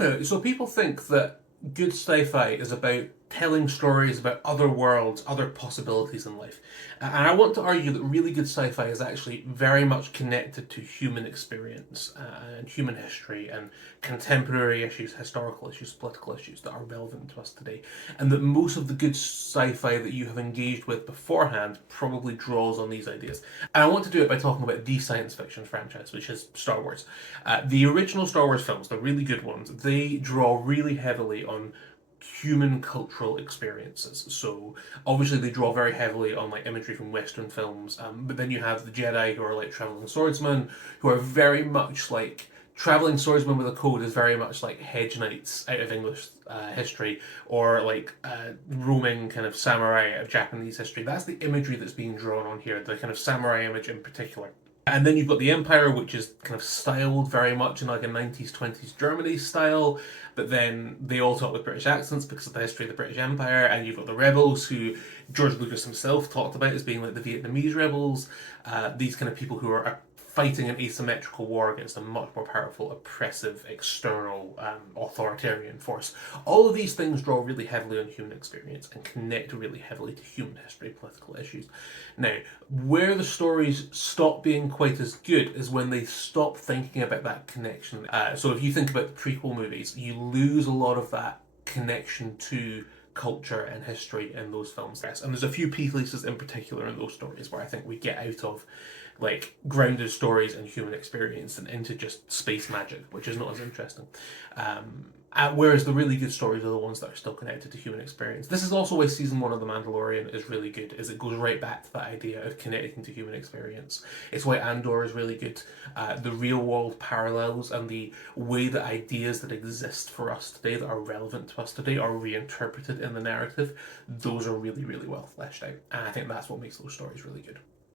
Okay, so people think that good sci-fi is about telling stories about other worlds, other possibilities in life. And I want to argue that really good sci-fi is actually very much connected to human experience and human history and contemporary issues, historical issues, political issues that are relevant to us today. And that most of the good sci-fi that you have engaged with beforehand probably draws on these ideas. And I want to do it by talking about the science fiction franchise, which is Star Wars. The original Star Wars films, the really good ones, they draw really heavily on human cultural experiences. So obviously they draw very heavily on like imagery from Western films, but then you have the Jedi who are like traveling swordsmen, who are very much like traveling swordsman with a code is very much like hedge knights out of English history, or like roaming kind of samurai out of Japanese history. That's the imagery that's being drawn on here, the kind of samurai image in particular. And then you've got the Empire, which is kind of styled very much in like a 90s, 20s Germany style, but then they all talk with British accents because of the history of the British Empire. And you've got the rebels, who George Lucas himself talked about as being like the Vietnamese rebels, these kind of people who are fighting an asymmetrical war against a much more powerful, oppressive, external, authoritarian force. All of these things draw really heavily on human experience and connect really heavily to human history, political issues. Now, where the stories stop being quite as good is when they stop thinking about that connection. So if you think about the prequel movies, you lose a lot of that connection to culture and history in those films. And there's a few pieces in particular in those stories where I think we get out of like grounded stories and human experience and into just space magic, which is not as interesting. Whereas the really good stories are the ones that are still connected to human experience. This is also why season 1 of The Mandalorian is really good, is it goes right back to that idea of connecting to human experience. It's why Andor is really good. The real world parallels and the way that ideas that exist for us today, that are relevant to us today, are reinterpreted in the narrative, those are really, really well fleshed out. And I think that's what makes those stories really good.